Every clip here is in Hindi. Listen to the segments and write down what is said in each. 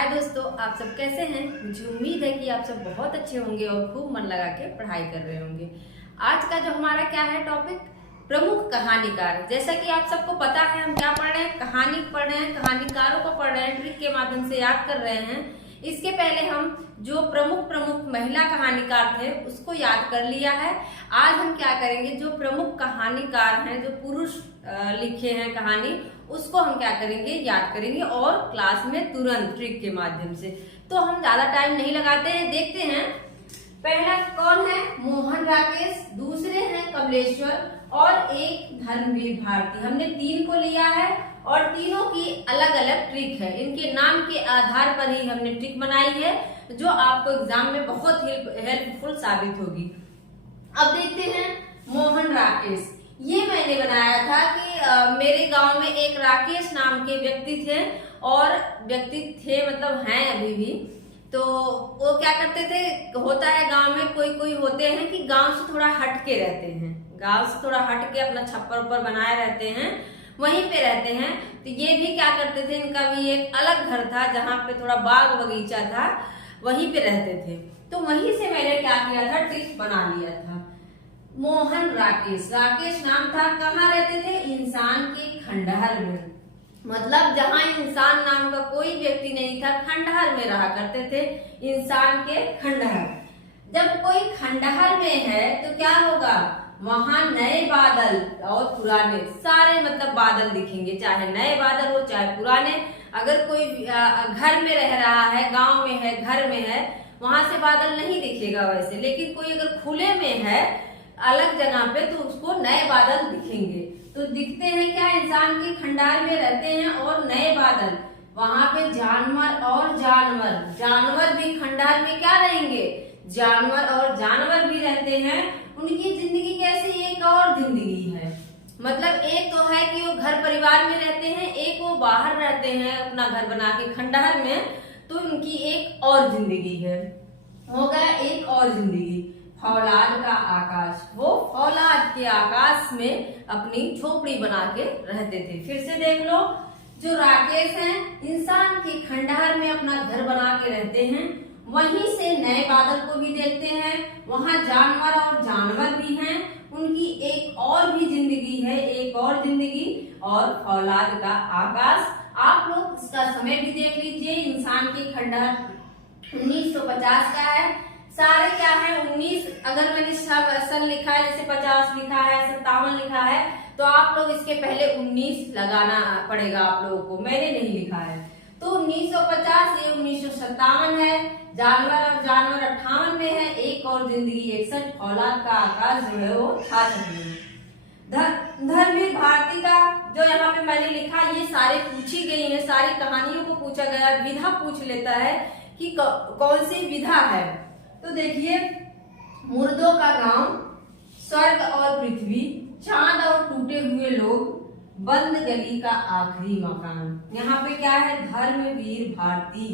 हाय दोस्तों, आप सब कैसे हैं। मुझे उम्मीद है कि आप सब बहुत अच्छे होंगे और खूब मन लगा के पढ़ाई कर रहे होंगे। आज का जो हमारा क्या है टॉपिक, प्रमुख कहानीकार। जैसा कि आप सबको पता है हम क्या पढ़ रहे हैं, कहानी पढ़ रहे हैं, कहानीकारों को पढ़ रहे हैं, ट्रिक के माध्यम से याद कर रहे हैं। इसके पहले हम जो प्रमुख महिला कहानीकार थे उसको याद कर लिया है। आज हम क्या करेंगे, जो प्रमुख कहानीकार हैं, जो पुरुष लिखे हैं कहानी, उसको हम क्या करेंगे, याद करेंगे और क्लास में तुरंत ट्रिक के माध्यम से। तो हम ज्यादा टाइम नहीं लगाते हैं, देखते हैं। पहला कौन है, मोहन राकेश, दूसरे हैं कमलेश्वर और एक धर्मवीर भारती। हमने तीन को लिया है और तीनों की अलग अलग ट्रिक है। इनके नाम के आधार पर ही हमने ट्रिक बनाई है जो आपको एग्जाम में बहुत हेल्पफुल साबित होगी। अब देखते हैं मोहन राकेश। ये मैंने बनाया था कि मेरे गांव में एक राकेश नाम के व्यक्ति थे और मतलब हैं अभी भी। तो वो क्या करते थे, होता है गांव में कोई होते हैं कि गांव से थोड़ा हट के रहते हैं, गांव से थोड़ा हट के अपना छप्पर ऊपर बनाए रहते हैं, वहीं पे रहते हैं। तो ये भी क्या करते थे, इनका भी एक अलग घर था जहाँ पे थोड़ा बाग बगीचा था, वहीं पे रहते थे। तो वहीं से मैंने क्या किया था, ट्रिक बना लिया था। मोहन राकेश, राकेश नाम था, कहाँ रहते थे, इंसान के खंडहर में। मतलब जहाँ इंसान नाम का कोई व्यक्ति नहीं था, खंडहर में रहा करते थे, इंसान के खंडहर। जब कोई खंडहर में है तो क्या होगा, वहां नए बादल और पुराने सारे मतलब बादल दिखेंगे, चाहे नए बादल हो चाहे पुराने। अगर कोई घर में रह रहा है, गांव में है, घर में है, वहां से बादल नहीं दिखेगा वैसे। लेकिन कोई अगर खुले में है, अलग जगह पे, तो उसको नए बादल दिखेंगे। तो दिखते हैं क्या, इंसान के खंडहर में रहते हैं और नए बादल, वहां पे जानवर भी खंडहर में क्या रहेंगे, जानवर और जानवर भी रहते हैं। उनकी जिंदगी कैसी, एक और जिंदगी है। मतलब एक तो है कि वो घर परिवार में रहते हैं, एक वो बाहर रहते हैं अपना घर बना के खंडहर में, तो उनकी एक और जिंदगी है। हो गया एक और जिंदगी। फौलाद का आकाश, वो फौलाद के आकाश में अपनी झोपड़ी बना के रहते थे। फिर से देख लो, जो राकेश हैं इंसान के खंडहर में अपना घर बना के रहते हैं, वहीं से नए बादल को भी देखते हैं, वहां जानवर और जानवर भी हैं, उनकी एक और भी जिंदगी है, एक और जिंदगी। और फौलाद का आकाश, आप लोग इसका समय भी देख लीजिए। इंसान के खंडहर 1950 का है, सारे क्या है 19। अगर मैंने सन लिखा है, जैसे 50 लिखा है, 57 लिखा है, तो आप लोग इसके पहले 19 लगाना पड़ेगा आप लोगों को, मैंने नहीं लिखा है। तो 1950, ये 1957 है। जानवर और जानवर 58 में है, एक और जिंदगी 61। फौलाद का आकाश जो है वो 66 में। धर्मवीर भारती का जो यहाँ पे मैंने लिखा, ये सारे पूछी गई है, सारी कहानियों को पूछा गया, विधा पूछ लेता है कि कौन सी विधा है। तो देखिए, मुर्दों का गांव, स्वर्ग और पृथ्वी, चांद और टूटे हुए लोग, बंद गली का आखिरी मकान। यहाँ पे क्या है, धर्मवीर भारती।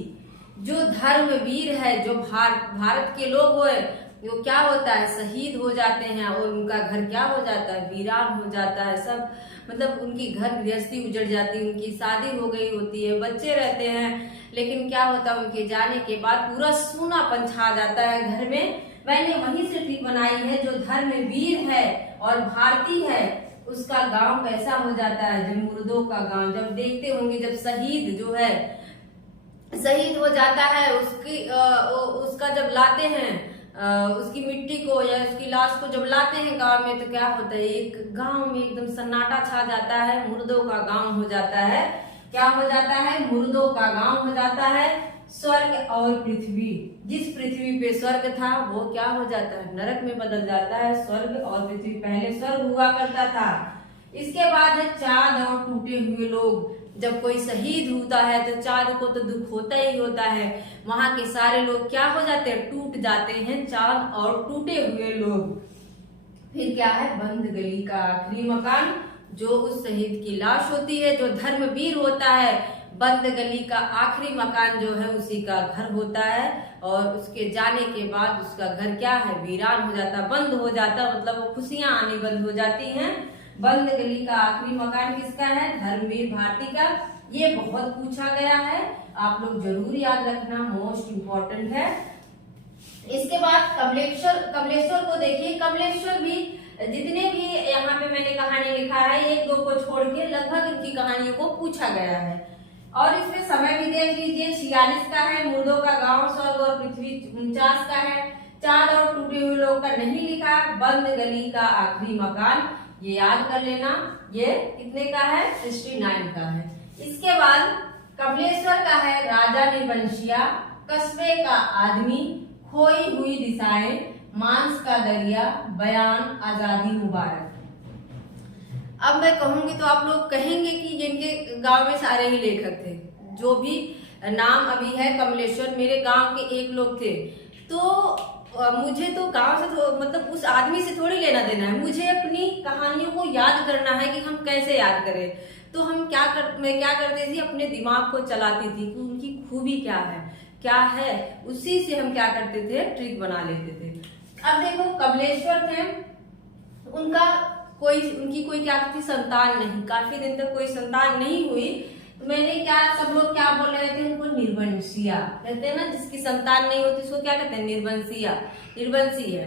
जो धर्मवीर है, जो भारत के लोग हुए, वो क्या होता है, शहीद हो जाते हैं और उनका घर क्या हो जाता है, वीरान हो जाता है। सब मतलब उनकी घर गृहस्थी उजड़ जाती है, उनकी शादी हो गई होती है, बच्चे रहते हैं, लेकिन क्या होता है, उनके जाने के बाद पूरा सूनापन छा जाता है घर में। मैंने वहीं से ट्रिक बनाई है, जो धर्मवीर है और भारती है, उसका गांव कैसा हो जाता है, जब मुर्दों का गांव। जब देखते होंगे, जब शहीद जो है शहीद हो जाता है, उसका जब लाते हैं, उसकी मिट्टी को या उसकी लाश को जब लाते हैं गांव में, तो क्या होता है, एक गांव में एकदम सन्नाटा छा जाता है, मुर्दों का गांव हो जाता है। क्या हो जाता है, मुर्दों का गांव हो जाता है। स्वर्ग और पृथ्वी, जिस पृथ्वी पे स्वर्ग था वो क्या हो जाता है, नरक में बदल जाता है। स्वर्ग और पृथ्वी, पहले स्वर्ग हुआ करता था। इसके बाद है चांद और टूटे हुए लोग। जब कोई शहीद होता है तो चांद को तो दुख होता ही होता है, वहां के सारे लोग क्या हो जाते हैं, टूट जाते हैं, चांद और टूटे हुए लोग। फिर क्या है, बंद गली का आखिरी मकान, जो उस शहीद की लाश होती है, जो धर्मवीर होता है, बंद गली का आखिरी मकान जो है उसी का घर होता है। और उसके जाने के बाद उसका घर क्या है, वीरान हो जाता, बंद हो जाता, मतलब वो खुशियां आनी बंद हो जाती हैं। बंद गली का आखिरी मकान किसका है, धर्मवीर भारती का। ये बहुत पूछा गया है। आप लोग जरूर याद रखना, मोस्ट इम्पोर्टेंट है। इसके बाद कमलेश्वर को देखिए। कमलेश्वर भी जितने भी यहाँ पे मैंने कहानी लिखा है, एक दो को छोड़ के लगभग इनकी कहानियों को पूछा गया है। और इसमें समय भी देख लीजिए, 46 का है, मुर्दों का गांव स्वर्ग और पृथ्वी 49 का है, चांद और टूटे हुए लोग का नहीं लिखा, बंद गली का आखिरी मकान, ये याद कर लेना, ये कितने का है, 69 का है। इसके बाद कमलेश्वर का है राजा निर्वंशिया, कस्बे का आदमी, खोई हुई दिशाएं, मांस का दरिया, बयान, आजादी मुबारक। अब मैं कहूंगी तो आप लोग कहेंगे कि जिनके गांव में सारे ही लेखक थे, जो भी नाम अभी है कमलेश्वर, मेरे गांव के एक लोग थे, तो मुझे तो गांव से मतलब उस आदमी से थोड़ी लेना देना है, मुझे अपनी कहानियों को याद करना है कि हम कैसे याद करें। तो मैं क्या करती थी, अपने दिमाग को चलाती थी कि उनकी खूबी क्या है, उसी से हम क्या करते थे, ट्रिक बना लेते थे। अब देखो कमलेश्वर थे, उनकी कोई क्या थी, संतान नहीं, काफी दिन तक कोई संतान नहीं हुई। तो मैंने सब लोग क्या बोल रहे थे, उनको निर्वंशिया कहते हैं ना, जिसकी संतान नहीं होती उसको क्या कहते हैं, निर्वंशी है,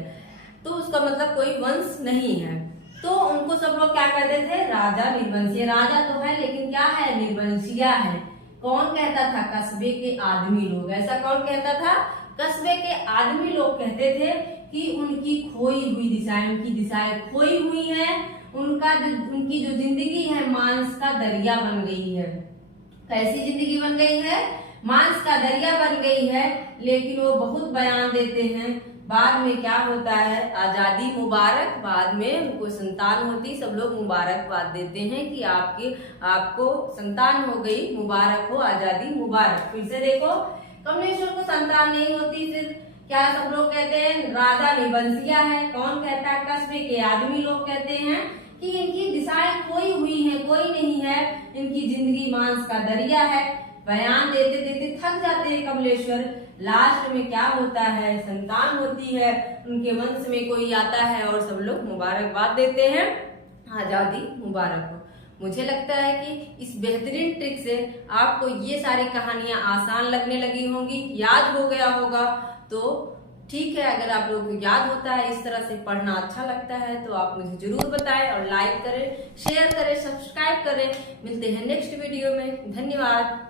तो उसका मतलब कोई वंश नहीं है। तो उनको सब लोग क्या कहते थे, राजा निर्वंशी। राजा तो है लेकिन क्या है, निर्वंशिया है। कौन कहता था, कस्बे के आदमी लोग। ऐसा कौन कहता था, कस्बे के आदमी लोग कहते थे कि उनकी खोई हुई दिशाएं, उनकी दिशाएं खोई हुई है, उनकी जो जिंदगी है मांस का दरिया बन गई है। कैसी जिंदगी बन गई है, मांस का दरिया बन गई है। लेकिन वो बहुत बयान देते हैं, बाद में क्या होता है, आजादी मुबारक, बाद में उनको संतान होती, सब लोग मुबारकबाद देते हैं कि आपको संतान हो गई, मुबारक हो, आजादी मुबारक। फिर से देखो, कमलेश्वर को संतान नहीं होती, फिर क्या सब लोग कहते हैं, राजा निर्वंशिया है। कौन कहता है, कस्बे के आदमी लोग कहते हैं कि इनकी दिशाएं खोई हुई है, कोई नहीं है, इनकी जिंदगी मांस का दरिया है। बयान देते देते थक जाते हैं कमलेश्वर। लास्ट में क्या होता है, संतान होती है, उनके वंश में कोई आता है और सब लोग मुबारकबाद देते हैं, आजादी मुबारक हो। मुझे लगता है कि इस बेहतरीन ट्रिक से आपको ये सारी कहानियां आसान लगने लगी होंगी, याद हो गया होगा। तो ठीक है, अगर आप लोगों को याद होता है, इस तरह से पढ़ना अच्छा लगता है, तो आप मुझे जरूर बताएं और लाइक करें, शेयर करें, सब्सक्राइब करें। मिलते हैं नेक्स्ट वीडियो में, धन्यवाद।